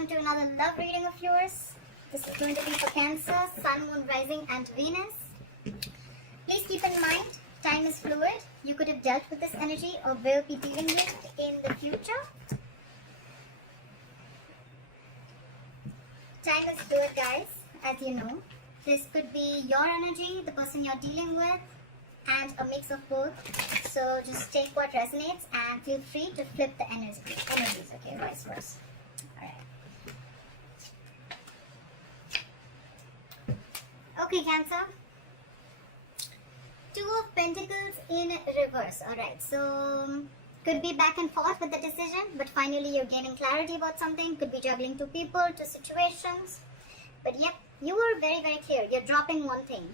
welcome to another love reading of yours. This is going to be for Cancer, Sun, Moon, Rising and Venus. Please keep in mind, time is fluid. You could have dealt with this energy or will be dealing with in the future. Time is fluid, guys, as you know. This could be your energy, the person you're dealing with, and a mix of both. So just take what resonates and feel free to flip the energies, okay, vice versa. Alright. Okay, Cancer. Two of Pentacles in reverse. Alright, so could be back and forth with the decision, but finally you're gaining clarity about something. Could be juggling two people, two situations. But yep, you were very, very clear. You're dropping one thing.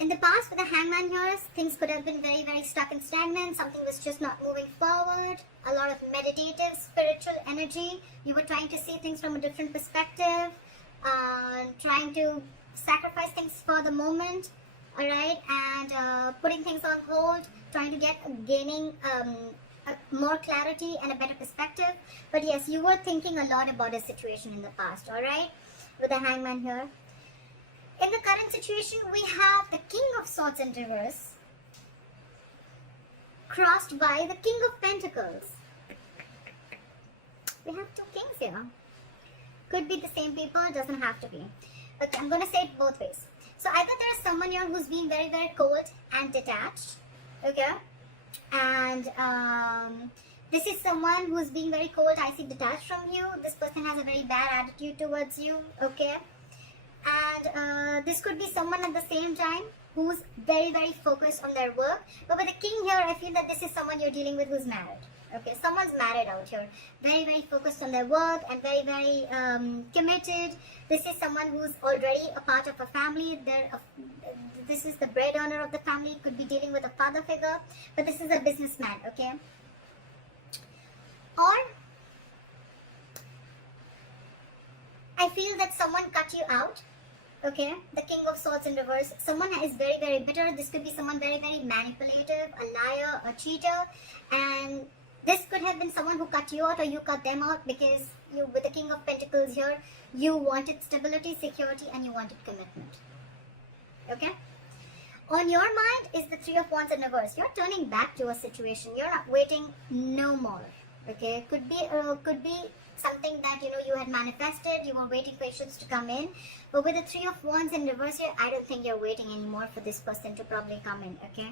In the past, with the Hangman here, things could have been very, very stuck and stagnant. Something was just not moving forward. A lot of meditative, spiritual energy. You were trying to see things from a different perspective. Trying to sacrifice things for the moment. Alright, and putting things on hold. Trying to gaining more clarity and a better perspective. But yes, you were thinking a lot about a situation in the past. Alright, with the Hangman here. In the current situation, we have the King of Swords in reverse, crossed by the King of Pentacles. We have two kings here. Could be the same people, doesn't have to be. Okay, I'm going to say it both ways. So either there is someone here who's being very, very cold and detached. Okay. And this is someone who's being very cold, icy, detached from you. This person has a very bad attitude towards you. Okay. And this could be someone at the same time who's very, very focused on their work. But with the king here, I feel that this is someone you're dealing with who's married. Okay, someone's married out here. Very, very focused on their work and very, very committed. This is someone who's already a part of a family. This is the bread earner of the family. Could be dealing with a father figure. But this is a businessman, okay? Or I feel that someone cut you out. Okay, the King of Swords in reverse. Someone is very, very bitter. This could be someone very, very manipulative, a liar, a cheater. And this could have been someone who cut you out or you cut them out because you, with the King of Pentacles here, you wanted stability, security, and you wanted commitment. Okay? On your mind is the Three of Wands in reverse. You're turning back to a situation. You're not waiting no more. Okay? Could be something that you had manifested, you were waiting for issues to come in. But with the Three of Wands in reverse here, I don't think you're waiting anymore for this person to probably come in, okay?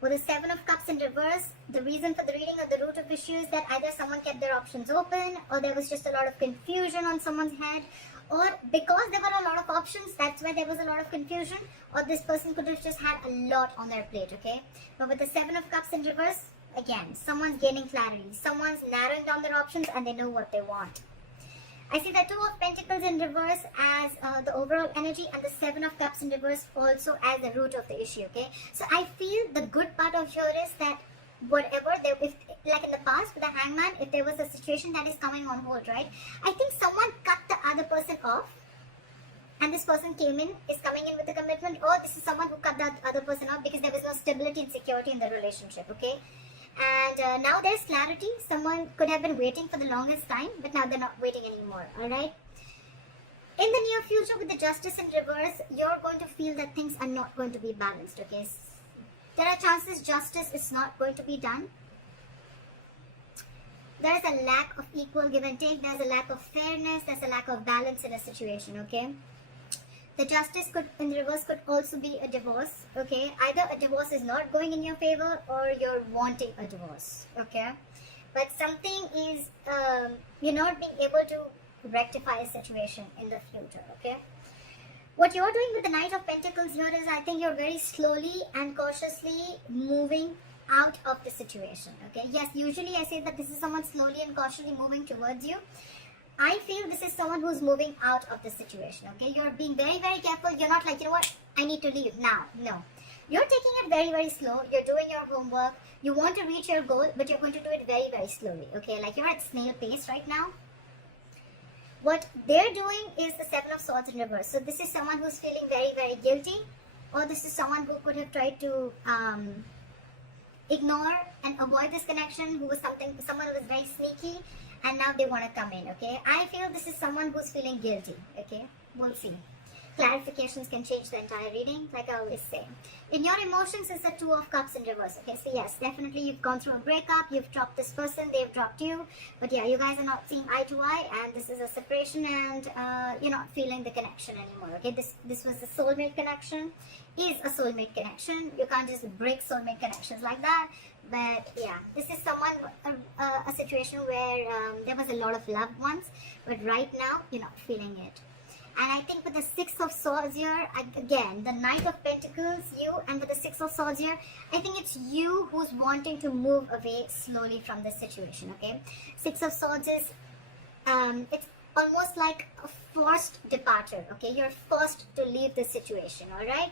With the Seven of Cups in reverse, the reason for the reading of the root of issue is that either someone kept their options open, or there was just a lot of confusion on someone's head, or because there were a lot of options, that's why there was a lot of confusion, or this person could have just had a lot on their plate, okay? But with the Seven of Cups in reverse, again, someone's gaining clarity. Someone's narrowing down their options and they know what they want. I see the Two of Pentacles in reverse as the overall energy and the Seven of Cups in reverse also as the root of the issue, okay? So I feel the good part of here is that whatever, like in the past with the Hangman, if there was a situation that is coming on hold, right? I think someone cut the other person off and this person is coming in with a commitment, or this is someone who cut the other person off because there was no stability and security in the relationship, okay? And now there's clarity. Someone could have been waiting for the longest time, but now they're not waiting anymore, alright? In the near future with the Justice in reverse, you're going to feel that things are not going to be balanced, okay? There are chances justice is not going to be done. There is a lack of equal give and take. There's a lack of fairness. There's a lack of balance in a situation, okay? The Justice in reverse could also be a divorce, okay? Either a divorce is not going in your favor or you're wanting a divorce, okay? But something is, you're not being able to rectify a situation in the future, okay? What you're doing with the Knight of Pentacles here is I think you're very slowly and cautiously moving out of the situation, okay? Yes, usually I say that this is someone slowly and cautiously moving towards you. I feel this is someone who's moving out of the situation, okay? You're being very, very careful. You're not like, you know what, I need to leave now. No. You're taking it very, very slow. You're doing your homework. You want to reach your goal, but you're going to do it very, very slowly, okay? Like you're at snail pace right now. What they're doing is the Seven of Swords in reverse. So this is someone who's feeling very, very guilty, or this is someone who could have tried to ignore and avoid this connection, who was someone who was very sneaky and now they want to come in, okay? I feel this is someone who's feeling guilty, okay? We'll see. Clarifications can change the entire reading, like I always say. In your emotions is the Two of Cups in reverse, okay? So yes, definitely you've gone through a breakup, you've dropped this person, they've dropped you. But yeah, you guys are not seeing eye to eye, and this is a separation, and you're not feeling the connection anymore, okay? This was the soulmate connection, is a soulmate connection. You can't just break soulmate connections like that. But yeah, this is someone, a situation where there was a lot of love once, but right now you're not feeling it. And I think with the Six of Swords here, again, the Knight of Pentacles, you, and with the Six of Swords here, I think it's you who's wanting to move away slowly from this situation, okay? Six of Swords is, it's almost like a forced departure, okay? You're forced to leave the situation, alright?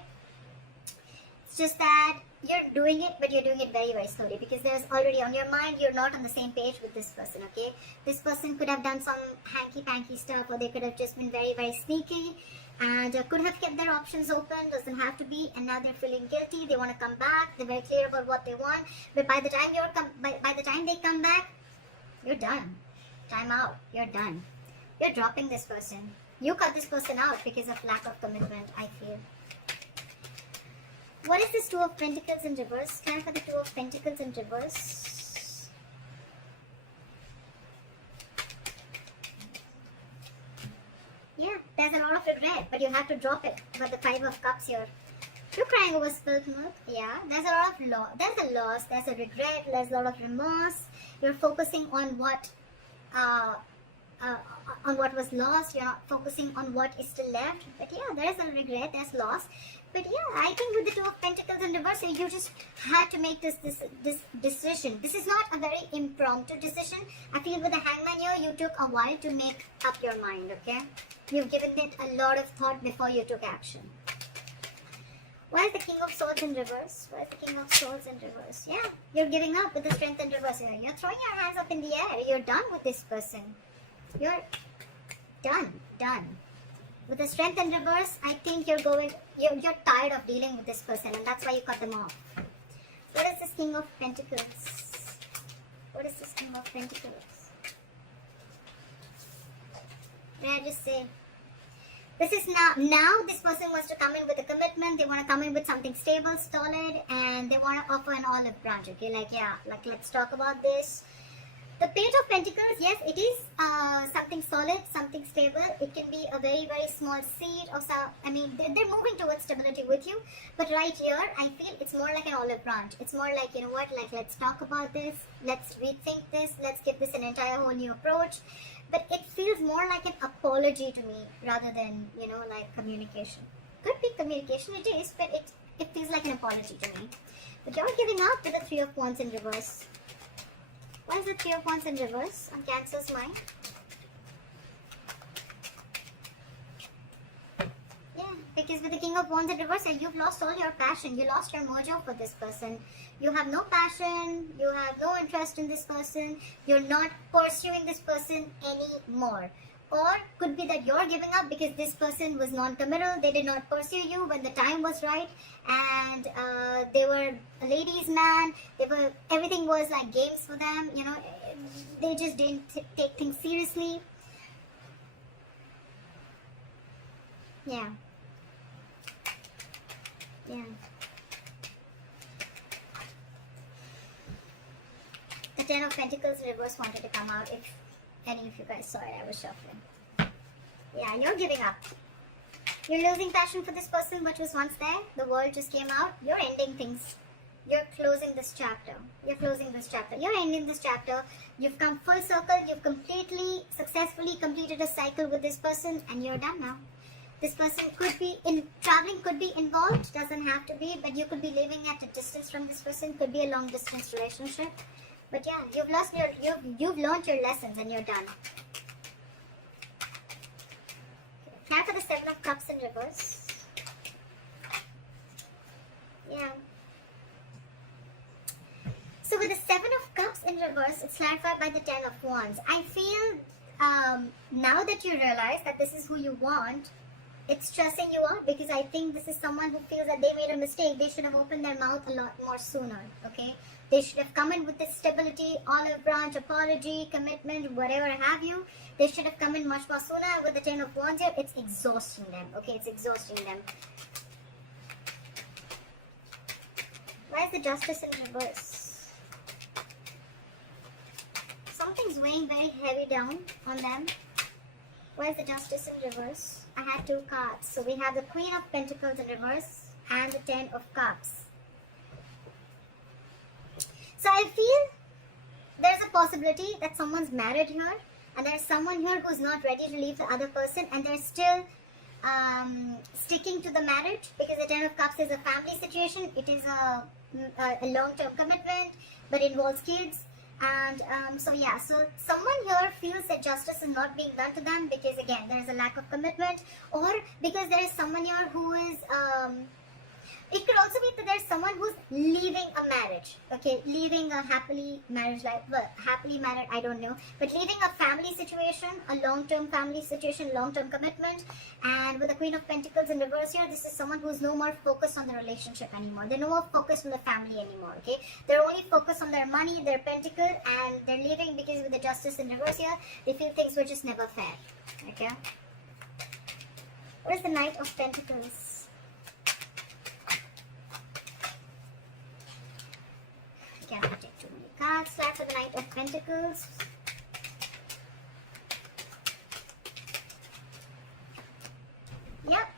It's just that you're doing it, but you're doing it very, very slowly, because there's already on your mind, you're not on the same page with this person, okay? This person could have done some hanky-panky stuff, or they could have just been very, very sneaky, and could have kept their options open, doesn't have to be, and now they're feeling guilty, they want to come back, they're very clear about what they want, but by the time by the time they come back, you're done. Time out, you're done. You're dropping this person. You cut this person out because of lack of commitment, I feel. What is this Two of Pentacles in reverse? Time for the Two of Pentacles in reverse. Yeah, there's a lot of regret, but you have to drop it. But the Five of Cups here. You're crying over spilled milk. Yeah, there's a lot of loss. There's a loss. There's a regret. There's a lot of remorse. You're focusing on what was lost. You're not focusing on what is still left. But yeah, there is a regret. There's loss. But yeah, I think with the Two of Pentacles in reverse, you just had to make this decision. This is not a very impromptu decision. I feel with the Hangman here, you took a while to make up your mind, okay? You've given it a lot of thought before you took action. Why is the King of Swords in reverse? Why is the King of Swords in reverse? Yeah, you're giving up with the Strength in reverse here. You're throwing your hands up in the air. You're done with this person. You're done. With the Strength in reverse, I think you're tired of dealing with this person, and that's why you cut them off. What is this King of Pentacles? What is this King of Pentacles? May I just say, this is now this person wants to come in with a commitment. They want to come in with something stable, solid, and they want to offer an olive branch, okay? Like, yeah, like let's talk about this. The Page of Pentacles, yes, it is something solid, something stable. It can be a very, very small seed of some, I mean, they're moving towards stability with you. But right here, I feel it's more like an olive branch. It's more like, you know what, like let's talk about this. Let's rethink this. Let's give this an entire whole new approach. But it feels more like an apology to me rather than, you know, like communication. Could be communication, it is, but it feels like an apology to me. But you're giving up with the Three of Wands in reverse. Why is the Three of Wands in reverse on Cancer's mind? Yeah, because with the King of Wands in reverse, you've lost all your passion. You lost your mojo for this person. You have no passion. You have no interest in this person. You're not pursuing this person anymore. Or could be that you're giving up because this person was non-committal. They did not pursue you when the time was right, and they were a ladies' man. Everything was like games for them. You know, they just didn't take things seriously. Yeah. The Ten of Pentacles reverse wanted to come out. If any of you guys saw it, I was shuffling. Yeah, you're giving up. You're losing passion for this person, which was once there. The world just came out. You're ending things. You're closing this chapter. You're ending this chapter. You've come full circle. You've completely, successfully completed a cycle with this person, and you're done now. This person could be traveling, could be involved, doesn't have to be, but you could be living at a distance from this person. Could be a long distance relationship. But yeah, you've learned your lessons and you're done. Now for the Seven of Cups in reverse. Yeah. So with the Seven of Cups in reverse, it's clarified by the Ten of Wands. I feel now that you realize that this is who you want, it's stressing you out, because I think this is someone who feels that they made a mistake. They should have opened their mouth a lot more sooner, okay? They should have come in with this stability, olive branch, apology, commitment, whatever have you. They should have come in much more sooner. With the 10 of Wands here, it's exhausting them. Okay, it's exhausting them. Why is the Justice in reverse? Something's weighing very heavy down on them. Why is the Justice in reverse? I had 2 cards. So we have the Queen of Pentacles in reverse and the 10 of Cups. So I feel there's a possibility that someone's married here and there's someone here who's not ready to leave the other person and they're still sticking to the marriage, because the 10 of Cups is a family situation. It is a long-term commitment but involves kids. And so yeah, so someone here feels that justice is not being done to them because again there is a lack of commitment, or because there is someone here who is it could also be that there's someone who's leaving a marriage, okay, leaving a happily marriage life, well, happily married, I don't know, but leaving a family situation, a long-term family situation, long-term commitment. And with the Queen of Pentacles in reverse here, this is someone who's no more focused on the relationship anymore. They're no more focused on the family anymore, okay? They're only focused on their money, their pentacle, and they're leaving because with the Justice in reverse here, they feel things were just never fair, okay? What is the Knight of Pentacles? Cannot take too many cards. Slide for the Knight of Pentacles. Yep.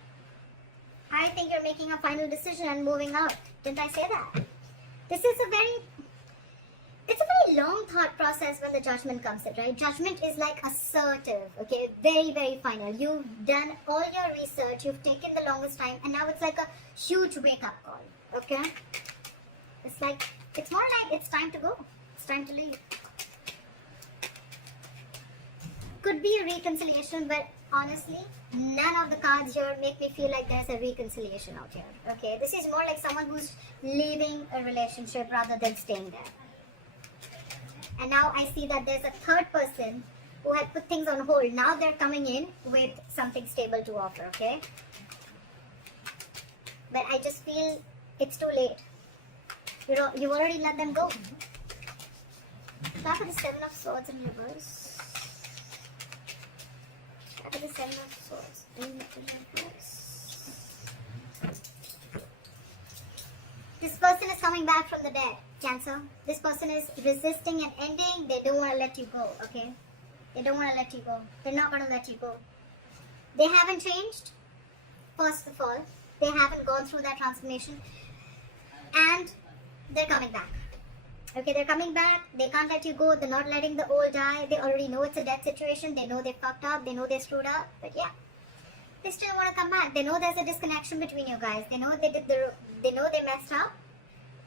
I think you're making a final decision and moving out. Didn't I say that? This is it's a very long thought process when the Judgment comes in, right? Judgment is like assertive, okay? Very, very final. You've done all your research, you've taken the longest time, and now it's like a huge wake-up call, okay? It's more like it's time to go. It's time to leave. Could be a reconciliation, but honestly, none of the cards here make me feel like there's a reconciliation out here. Okay, this is more like someone who's leaving a relationship rather than staying there. And now I see that there's a third person who had put things on hold. Now they're coming in with something stable to offer, okay? But I just feel it's too late. You've already let them go. Start with the 7 of Swords in reverse. Start with the 7 of Swords in reverse. This person is coming back from the dead, Cancer. This person is resisting and ending. They don't want to let you go, okay? They don't want to let you go. They're not going to let you go. They haven't changed, first of all. They haven't gone through that transformation. And they're coming back. Okay, they're coming back. They can't let you go. They're not letting the old die. They already know it's a death situation. They know they fucked up. They know they screwed up. But yeah, they still want to come back. They know there's a disconnection between you guys. They know they know they messed up.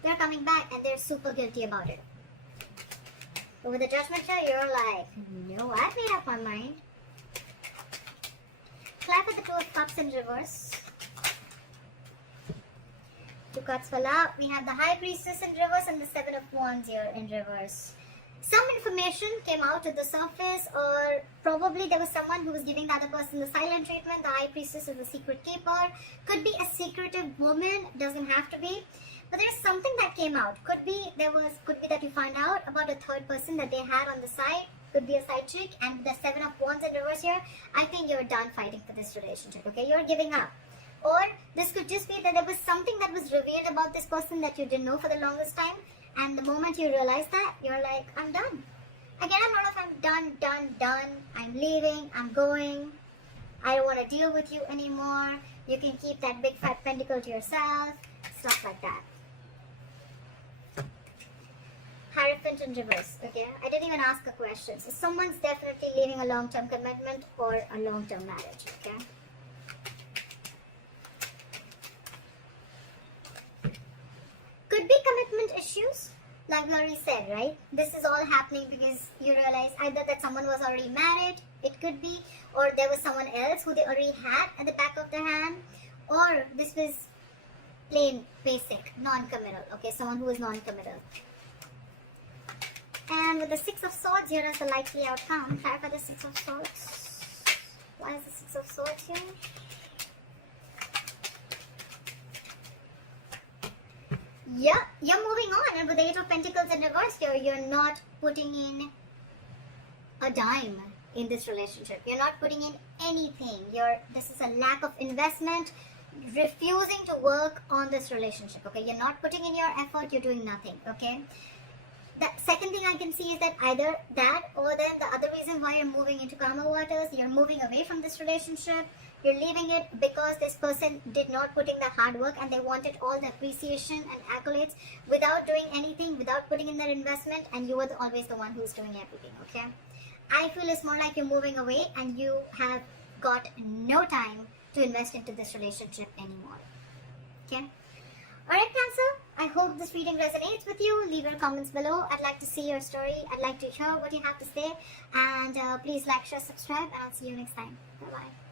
They're coming back and they're super guilty about it. But with the Judgment here, you're like, no, I've made up my mind. Clap at the 2 of Cups in reverse. 2 cards fell out. We have the High Priestess in reverse and the 7 of Wands here in reverse. Some information came out to the surface, or probably there was someone who was giving the other person the silent treatment. The High Priestess is a secret keeper. Could be a secretive woman, doesn't have to be. But there's something that came out. Could be that you find out about a third person that they had on the side. Could be a side chick. And the 7 of Wands in reverse here, I think you're done fighting for this relationship. Okay, you're giving up. Or this could just be that there was something that was revealed about this person that you didn't know for the longest time. And the moment you realize that, you're like, I'm done. Again, I'm not like I'm done. I'm leaving. I'm going. I don't want to deal with you anymore. You can keep that big fat pentacle to yourself. Stuff like that. Hierophant in reverse. Okay, I didn't even ask a question. So someone's definitely leaving a long-term commitment or a long-term marriage. Okay. Could be commitment issues, like we already said, right? This is all happening because you realize either that someone was already married, it could be, or there was someone else who they already had at the back of their hand, or this was plain, basic, non-committal, okay? Someone who is non-committal. And with the 6 of Swords, here is the likely outcome. Clarify the 6 of Swords. Why is the 6 of Swords here? Yeah, you're moving on, and with the Eight of Pentacles in reverse here, you're not putting in a dime in this relationship. You're not putting in anything. This is a lack of investment, refusing to work on this relationship. Okay, you're not putting in your effort. You're doing nothing. Okay. The second thing I can see is that either that, or then the other reason why you're moving into calmer waters, you're moving away from this relationship. You're leaving it because this person did not put in the hard work and they wanted all the appreciation and accolades without doing anything, without putting in their investment, and you were always the one who's doing everything. Okay. I feel it's more like you're moving away and you have got no time to invest into this relationship anymore. Okay. Alright, Cancer, I hope this reading resonates with you. Leave your comments below. I'd like to see your story. I'd like to hear what you have to say. And please like, share, subscribe, and I'll see you next time. Bye-bye.